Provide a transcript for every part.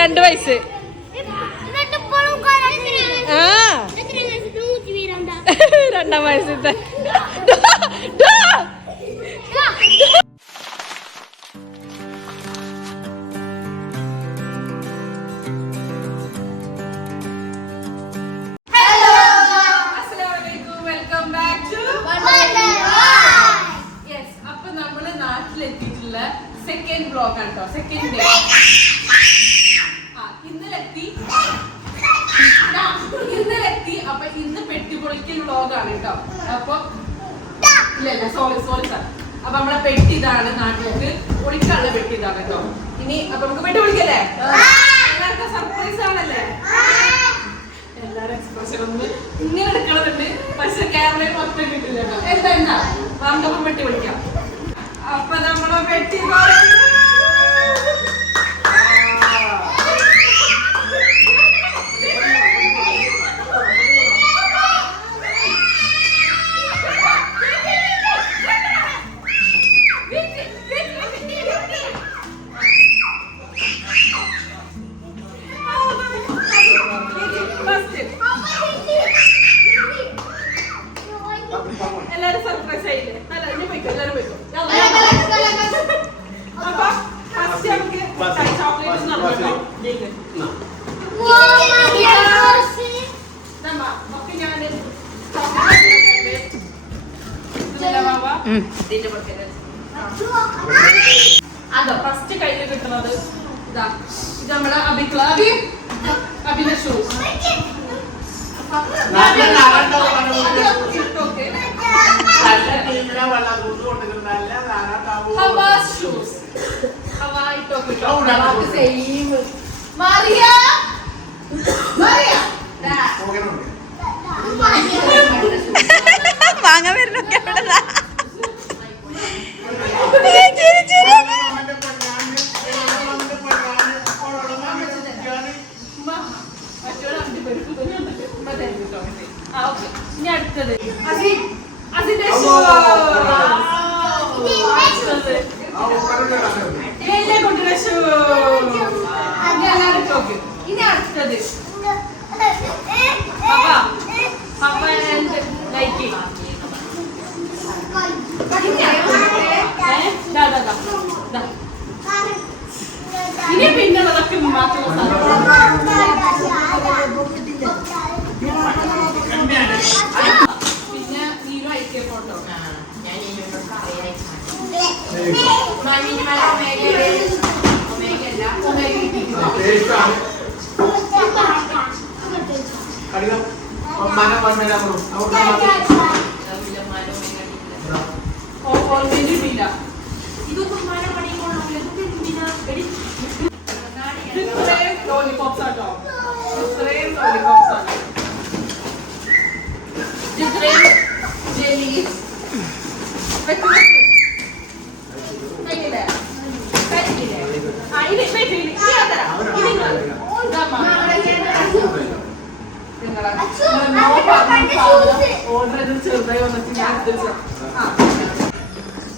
രണ്ട് വയസ്സ് രണ്ടാം വയസ്സിന്റെ സെക്കൻഡ് ബ്ലോഗ് ആണ് കേട്ടോ. സെക്കൻഡ് ഡേ ഇന്നലെത്തി. അപ്പൊ ഇന്ന് പെട്ടിപൊളിക്കൽ വ്ലോഗാണ് കേട്ടോ. അപ്പൊ ഇല്ല സോറി സാർ. അപ്പൊ നമ്മളെ പെട്ടി ഇതാണ്, നാട്ടിലേക്ക് പൊളിക്കാനുള്ള പെട്ടി ഇതാണ് കേട്ടോ. ഇനി അപ്പൊ നമുക്ക് പെട്ടി പൊളിക്കല്ലേ? എല്ലാവർക്കും സർപ്രൈസ് ആണല്ലേ? എല്ലാരും എക്സ്പ്രഷൻ ഒന്ന് ഇങ്ങനെ എടുക്കണമെന്നുണ്ട്, പക്ഷെ ക്യാമറയിൽ മൊത്തം കിട്ടില്ല കേട്ടോ. എന്താ വാങ്ങുമ്പോൾ പെട്ടി പൊളിക്കാം. അപ്പൊ നമ്മളെ പെട്ടി എല്ലാരും സർപ്രൈസ് ആയില്ലേ? എല്ലാരും പോയിക്കോ. അപ്പൊ ഫസ്റ്റ് നമുക്ക് ചോക്ലേറ്റ് നടന്നോ. അതോ ഫസ്റ്റ് കയ്യിൽ കിട്ടുന്നത് ഇതാ. ഇത് നമ്മളെ അഭിന്റെ ഷൂസ്. വാങ്ങാൻ വരുന്നൊക്കെ ഇനി അടുത്തത് ഇനി അടുത്തത് നൈറ്റി. ഇനി പിന്നെ അതൊക്കെ മാത്രം പിന്നെ നീരു അയക്കിയ ഫോട്ടോ. ലോലിപോപ്സ് ആട്ടോ. ഇത്രയും ലോലിപോപ്സ് ആണ്. ഇത്രയും ജെലീസ്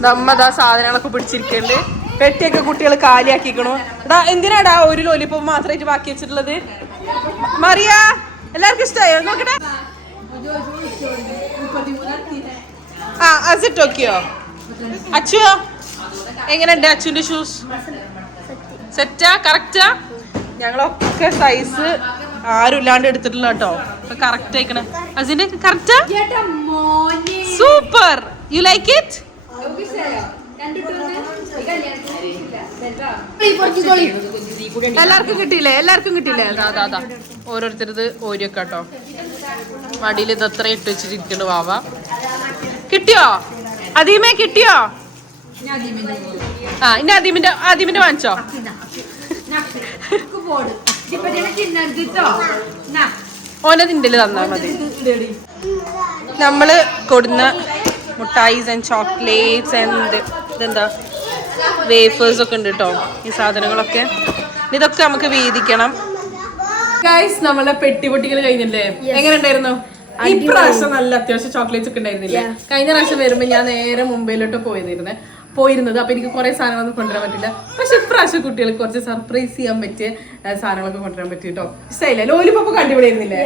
നമ്മതാ സാധനങ്ങളൊക്കെ പിടിച്ചിരിക്കണ്ട്. പെട്ടിയൊക്കെ കുട്ടികൾ കാലിയാക്കിക്കണു. എടാ എന്തിനാടാ ഒരു ലോലിപോപ്പ് മാത്രമായിട്ട് ബാക്കി വെച്ചിട്ടുള്ളത്? മറിയ എല്ലാവർക്കും ഇഷ്ടമായോ? നോക്കട്ടെ. അസിട്ടോക്കിയോ? അച്ചുവോ എങ്ങനെയുണ്ട്? അച്ചുവിന്റെ ഷൂസ് സെറ്റാ? കറക്റ്റാ? ഞങ്ങളൊക്കെ സൈസ് ആരും ഇല്ലാണ്ട് എടുത്തിട്ടില്ല കേട്ടോ. കറക്റ്റ് ആയിക്കണേ. അസിന്റെ കറക്റ്റാ? സൂപ്പർ. You like it? എല്ലാവർക്കും കിട്ടിയില്ലേ? അതാ ഓരോരുത്തരത് ഓരിയൊക്കെ കേട്ടോ. മടിയിൽ ഇതത്ര ഇട്ട് വെച്ചിരിക്കണ്ട്. വാവ കിട്ടിയോ? അദീമേ കിട്ടിയോ? ഇനി ആദ്യമിന്റെ വാങ്ങിച്ചോ? ഓനതിൻ്റെ തന്നാ മതി. നമ്മള് കൊടുന്ന മുട്ടായിസ് ആൻഡ് ചോക്ലേറ്റ്സ് ആൻഡ് ഇതെന്താ വേഫേഴ്സ് ഒക്കെ ഉണ്ട് കേട്ടോ. ഈ സാധനങ്ങളൊക്കെ ഇതൊക്കെ നമുക്ക് വീതിക്കണം. ഗൈസ് നമ്മളെ പെട്ടിപൊട്ടികൾ കഴിഞ്ഞില്ലേ? എങ്ങനെ ഉണ്ടായിരുന്നു? ഇപ്രാവശ്യം നല്ല അത്യാവശ്യം ചോക്ലേറ്റ്സ് ഒക്കെ ഉണ്ടായിരുന്നില്ലേ? കഴിഞ്ഞ പ്രാവശ്യം വരുമ്പോ ഞാൻ നേരെ മുംബൈയിലോട്ട് പോയിരുന്നത്. അപ്പൊ എനിക്ക് കുറെ സാധനങ്ങളൊന്നും കൊണ്ടുവരാൻ പറ്റില്ല. പക്ഷെ ഇപ്രാവശ്യം കുട്ടികൾക്ക് കുറച്ച് സർപ്രൈസ് ചെയ്യാൻ പറ്റിയ സാധനങ്ങളൊക്കെ കൊണ്ടുവരാൻ പറ്റി കേട്ടോ. ഇഷ്ടമായില്ല? ലോലിപോപ്പ് കണ്ടുപിടിയിരുന്നില്ലേ?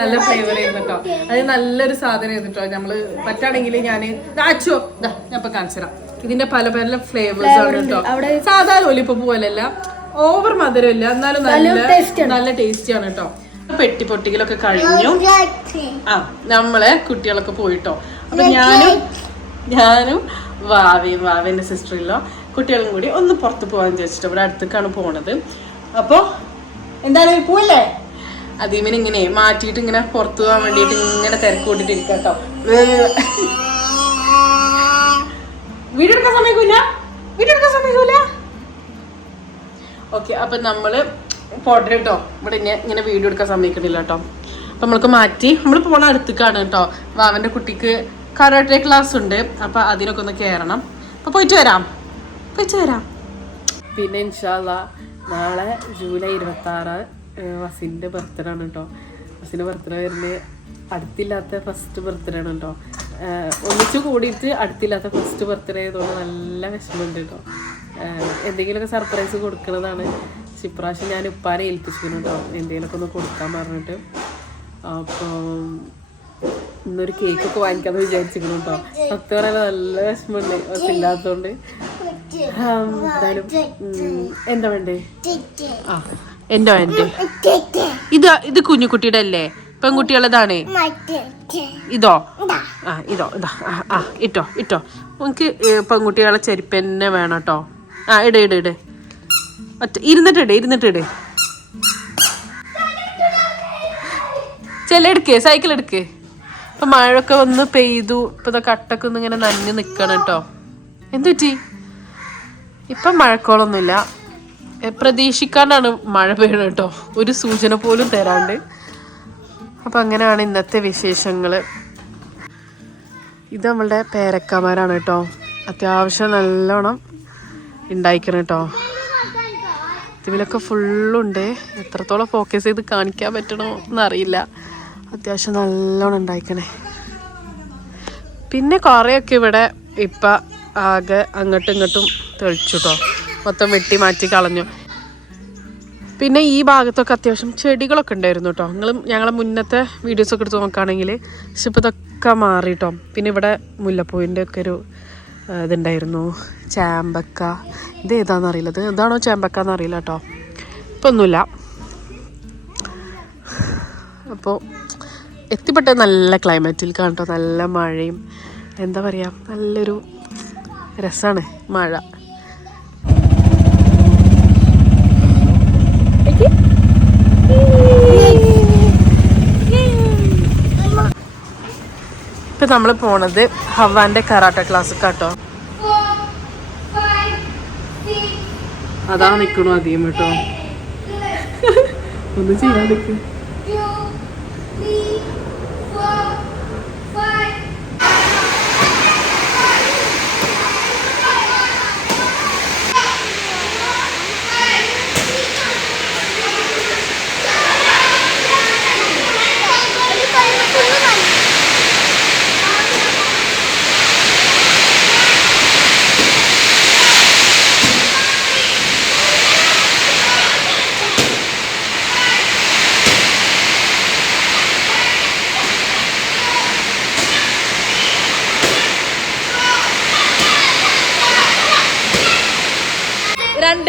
നല്ല ഫ്ലേവർ ആയിരുന്നു കേട്ടോ. അത് നല്ലൊരു സാധനം കേട്ടോ. നമ്മള് പറ്റാണെങ്കിൽ ഞാൻ ഇപ്പൊ കാണിച്ചു തരാം. ഇതിന്റെ പല പല ഫ്ലേവേഴ്സ് ആണ് കേട്ടോ. സാധാ ലോലിപോപ്പ് പോലെയല്ല, ഓവർ മധുരമില്ല, എന്നാലും നല്ല ടേസ്റ്റി ആണ് കേട്ടോ. പെട്ടി പൊട്ടിക്കലൊക്കെ കഴിഞ്ഞു. നമ്മളെ കുട്ടികളൊക്കെ പോയിട്ടോ. അപ്പൊ ഞാനും വാവേന്റെ സിസ്റ്ററിലോ കുട്ടികളും കൂടി ഒന്ന് പുറത്ത് പോകാൻ വിചാരിച്ചിട്ട് ഇവിടെ അടുത്തേക്കാണ് പോണത്. അപ്പൊ എന്തായാലും പോവല്ലേ? അതീമിനെ ഇങ്ങനെ മാറ്റിയിട്ട് ഇങ്ങനെ പുറത്തു പോകാൻ വേണ്ടിയിട്ട് ഇങ്ങനെ തിരക്ക് കൂട്ടിട്ട് ഇരിക്കാം കേട്ടോ. വീഡിയോ എടുക്കാൻ സമ്മതിക്കൂല. ഓക്കെ, അപ്പൊ നമ്മള് പോട്ടെ കേട്ടോ. ഇവിടെ ഇങ്ങനെ വീഡിയോ എടുക്കാൻ സമ്മതിക്കണില്ല കേട്ടോ. അപ്പൊ നമ്മൾക്ക് മാറ്റി നമ്മൾ പോണ അടുത്തേക്കാണ് കേട്ടോ. വാവന്റെ കുട്ടിക്ക് കരാട്ടെ ക്ലാസ് ഉണ്ട്. അപ്പൊ അതിനൊക്കെ ഒന്ന് കയറണം. അപ്പൊ പോയിട്ട് വരാം. പിന്നെ ഇൻഷാ അല്ലാഹ് നാളെ ജൂലൈ 26 വസിന്റെ ബർത്ത്ഡേ ആണ് കേട്ടോ. വസിന്റെ ബർത്ത്ഡേ വരുന്നത് അടുത്തില്ലാത്ത ഫസ്റ്റ് ബർത്ത്ഡേ ആണ് കേട്ടോ. ഒന്നിച്ച് കൂടിയിട്ട് അടുത്തില്ലാത്ത ഫസ്റ്റ് ബർത്ത്ഡേ ആയതുകൊണ്ട് നല്ല വിഷമമുണ്ട് കേട്ടോ. എന്തെങ്കിലുമൊക്കെ സർപ്രൈസ് കൊടുക്കുന്നതാണ്. ഇപ്രാവശ്യം ഞാൻ ഉപ്പാനെ ഏൽപ്പിച്ചിരുന്നു കേട്ടോ, എന്തെങ്കിലുമൊക്കെ ഒന്ന് കൊടുക്കാൻ പറഞ്ഞിട്ട്. അപ്പം ഇന്നൊരു കേക്കൊക്കെ വാങ്ങിക്കാന്ന് വിചാരിച്ചിരുന്നു കേട്ടോ. സത്യം പറയാൻ നല്ല വിഷമമുണ്ട് ഇല്ലാത്തതുകൊണ്ട്. എന്തായാലും എന്താ വേണ്ടേ? എന്താ വേണ്ടേ? ഇത് കുഞ്ഞുകുട്ടിയുടെ അല്ലേ? പെൺകുട്ടികളതാണ്. ഇതോ? ഇതാ. ഇട്ടോ എനിക്ക് പെൺകുട്ടികളെ ചെരുപ്പ് തന്നെ വേണം കേട്ടോ. ഇട് ഇരുന്നിട്ടിട്. എടുക്ക്, സൈക്കിൾ എടുക്ക്. ഇപ്പൊ മഴയൊക്കെ ഒന്ന് പെയ്തു. ഇപ്പൊ കട്ടൊക്കെ ഒന്ന് ഇങ്ങനെ നനഞ്ഞു നിക്കണം കേട്ടോ. എന്തുപറ്റി? ഇപ്പൊ മഴക്കോളൊന്നുമില്ല. പ്രതീക്ഷിക്കാണ്ടാണ് മഴ പെയ്യണം കേട്ടോ, ഒരു സൂചന പോലും തരാണ്ട്. അപ്പൊ അങ്ങനെയാണ് ഇന്നത്തെ വിശേഷങ്ങള്. ഇത് നമ്മളുടെ പേരക്കമാരാണ് കേട്ടോ. അത്യാവശ്യം നല്ലോണം ഉണ്ടായിക്കണം കേട്ടോ. ഇതിലൊക്കെ ഫുള്ളുണ്ട്. എത്രത്തോളം ഫോക്കസ് ചെയ്ത് കാണിക്കാൻ പറ്റണോ എന്നറിയില്ല. അത്യാവശ്യം നല്ലോണം ഉണ്ടായിക്കണേ. പിന്നെ കുറേയൊക്കെ ഇവിടെ ഇപ്പം ആകെ അങ്ങോട്ടും ഇങ്ങോട്ടും തെളിച്ചു കേട്ടോ. മൊത്തം വെട്ടി മാറ്റി കളഞ്ഞു. പിന്നെ ഈ ഭാഗത്തൊക്കെ അത്യാവശ്യം ചെടികളൊക്കെ ഉണ്ടായിരുന്നു കേട്ടോ. ഞങ്ങളെ മുന്നത്തെ വീഡിയോസൊക്കെ എടുത്ത് നോക്കുകയാണെങ്കിൽ. പക്ഷെ ഇപ്പോൾ ഇതൊക്കെ മാറി കേട്ടോ. പിന്നെ ഇവിടെ മുല്ലപ്പൂവിൻ്റെ ഒക്കെ ഒരു ഇതുണ്ടായിരുന്നു. ചാമ്പക്ക, ഇത് ഏതാണെന്നറിയില്ല. ഇത് ഇതാണോ ചാമ്പക്ക എന്നറിയില്ല കേട്ടോ. ഇപ്പം ഒന്നുമില്ല. അപ്പോൾ എത്തിപ്പെട്ട നല്ല ക്ലൈമറ്റിൽ കാണട്ടോ. നല്ല മഴയും എന്താ പറയുക, നല്ലൊരു രസമാണ് മഴ. ഇപ്പം നമ്മൾ പോണത് ഹവാന്റെ കരാട്ടെ ക്ലാസ് കേട്ടോ. അതാ നിൽക്കണു അധികം കേട്ടോ. ഒന്ന് ചെയ്യാൻ നിൽക്കും.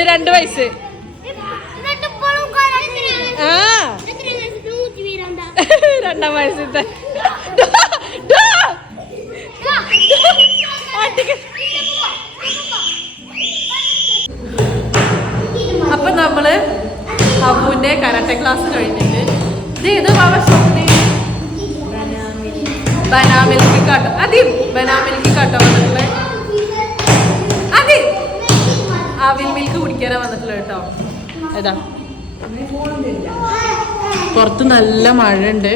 രണ്ട് വയസ്സ്. രണ്ടാം വയസ്സത്തെ അപ്പൊ നമ്മള് അബുവിന്റെ കരാട്ടെ ക്ലാസ് കഴിഞ്ഞിട്ട് ഇത് ബനാമിൽക്ക് കാട്ടോ. ബനാമിൽക്ക് കാട്ടോ വന്നിട്ടുള്ള ആവിൽ മിൽക്ക് കുടിക്കാനാ വന്നിട്ടുള്ള കേട്ടോ. ഏതാ പുറത്ത് നല്ല മഴ ഉണ്ട്.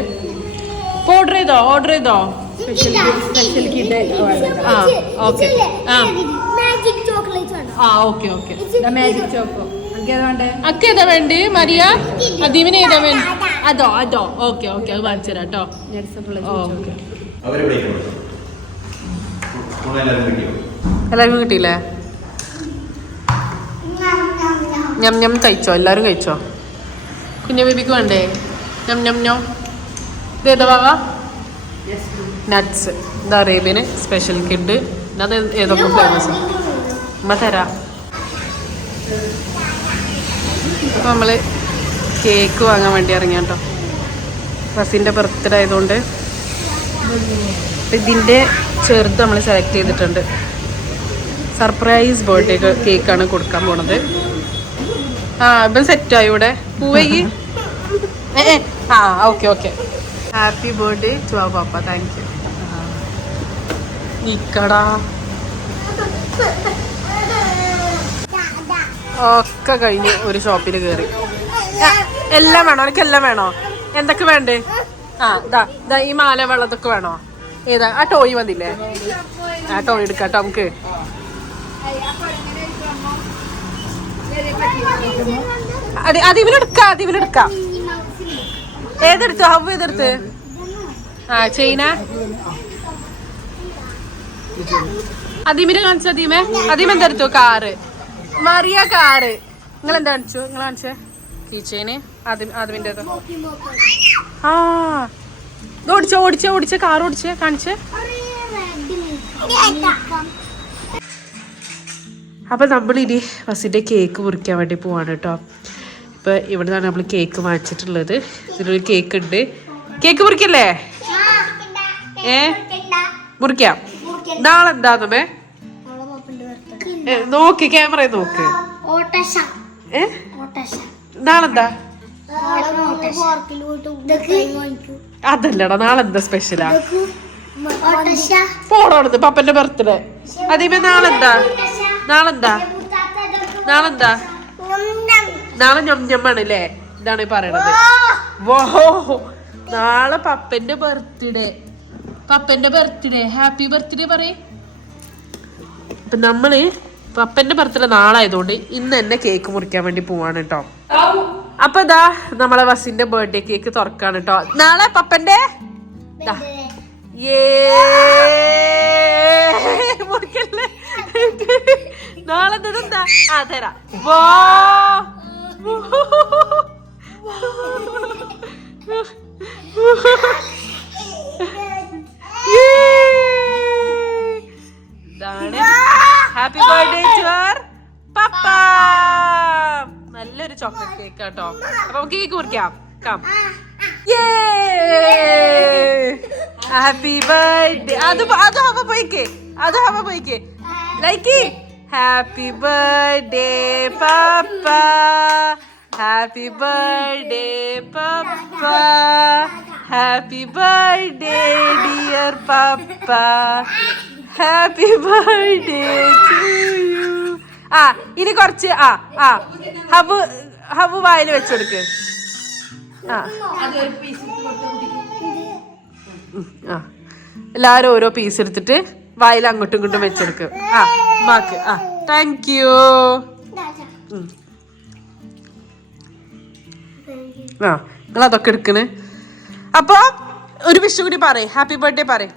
ഓർഡർ ചെയ്തോ special kid. Okay magic choco. അക്കേതാ വേണ്ടേ? മരിയ, അദീമിന് ഏതാ വേണ്ട? അതോ ഓക്കെ അത് വാങ്ങിച്ചു തരാം കേട്ടോ. എല്ലാവർക്കും കിട്ടിയില്ലേ? ഞം കഴിച്ചോ? എല്ലാവരും കഴിച്ചോ? കുഞ്ഞു ബേബിക്ക് വേണ്ടേ? ഞം ഇതേതാ വാവ? നട്ട്സ്. ഇത് അറേബ്യന് സ്പെഷ്യൽ കിഡ്. അത് ഏതൊക്കെ ഫേമസ് അമ്മ തരാം. അപ്പം നമ്മൾ കേക്ക് വാങ്ങാൻ വേണ്ടി ഇറങ്ങിയ കേട്ടോ. റസിൻ്റെ ബർത്ത്ഡേ ആയതുകൊണ്ട് ഇതിൻ്റെ ചെറുത് നമ്മൾ സെലക്ട് ചെയ്തിട്ടുണ്ട്. സർപ്രൈസ് ബർത്ത്ഡേ കേക്കാണ് കൊടുക്കാൻ പോണത്. ഇപ്പം സെറ്റായി ഇവിടെ പൂവയ്ക്ക്. Okay happy birthday to our papa. Thank you. നിക്കടാ ഒക്കെ കഴിഞ്ഞ് ഒരു ഷോപ്പിൽ കയറി. എല്ലാം വേണോ? എനിക്കെല്ലാം വേണോ? എന്തൊക്കെ വേണ്ടേ? ദാ ഈ മാല വെള്ളത്തൊക്കെ വേണോ? ഏതാ? ആ ടോയ് മതില്ലേ? ആ ടോയ് എടുക്കാട്ടോ നമുക്ക്. അതിവിലെടുക്കാം. ഏതെടുത്തു? ഹവ് ഏതെടുത്ത്? ചൈന അതിമിനെ കാണിച്ചു. അതിമ എന്തെടുത്തു? കാറ്. മറിയ കാറ്. നിങ്ങൾ എന്താ കാണിച്ചു? നിങ്ങൾ കാണിച്ചേ കീച്ചേന്. അതിമിൻ്റെ ഓടിച്ച കാർ ഓടിച്ചേ കാണിച്ചേ. അപ്പം നമ്മളിനി ഫസിൻ്റെ കേക്ക് മുറിക്കാൻ വേണ്ടി പോവാണ് കേട്ടോ. ഇപ്പം ഇവിടെ നിന്നാണ് നമ്മൾ കേക്ക് വാങ്ങിച്ചിട്ടുള്ളത്. ഇതിലൊരു കേക്ക് ഉണ്ട്. കേക്ക് മുറിക്കല്ലേ? മുറിക്കാം. നാളെ എന്താന്നേ നോക്ക്, ക്യാമറ നോക്ക്. നാളെന്താ? അതല്ലടാ, നാളെന്താ സ്പെഷ്യലാ? പോണോടത്ത് പപ്പന്റെ ബർത്ത്ഡേ. അതിമേ നാളെന്താ? നാളെ ഞമ്മണല്ലേ? ഇതാണ് പറയണത്. വോ, നാളെ പപ്പന്റെ ബർത്ത്ഡേ. ഹാപ്പി ബർത്ത്ഡേ പറയേ. അപ്പൊ നമ്മള് പപ്പന്റെ ബർത്ത്ഡേ നാളായതുകൊണ്ട് ഇന്ന് തന്നെ കേക്ക് മുറിക്കാൻ വേണ്ടി പോവാണ് കേട്ടോ. അപ്പൊ ഇതാ നമ്മളെ വസിന്റെ ബർത്ത്ഡേ കേക്ക് തുറക്കാണ് കേട്ടോ. നാളെ പപ്പന്റെ മുറിക്കല്ലേ? നാളെ എന്താ? തരാം. വാ ഹാപ്പി ബർത്ത്ഡേ ടു അവർ പപ്പ. നല്ലൊരു ചോക്ലേറ്റ് കേക്ക് കേട്ടോ. അപ്പൊ നമുക്ക് കേക്ക് മുറിക്കാം. Happy birthday. അത് ഹവ പോയിക്കേ ലൈക്ക്. Happy birthday papa. Happy birthday papa. Happy birthday dear papa. Happy birthday to you. ഇനി കുറച്ച് ഹബു വായിൽ വെച്ചെടുക്ക്. എല്ലാരും ഓരോ പീസ് എടുത്തിട്ട് വായിൽ അങ്ങോട്ടും ഇങ്ങോട്ടും വെച്ചെടുക്കും. മാക്ക്. Thank you. നിങ്ങൾ അതൊക്കെ എടുക്കണ്. അപ്പൊ ഒരു വിഷു കൂടി പറയ്. ഹാപ്പി ബർത്ത്ഡേ പറയ്.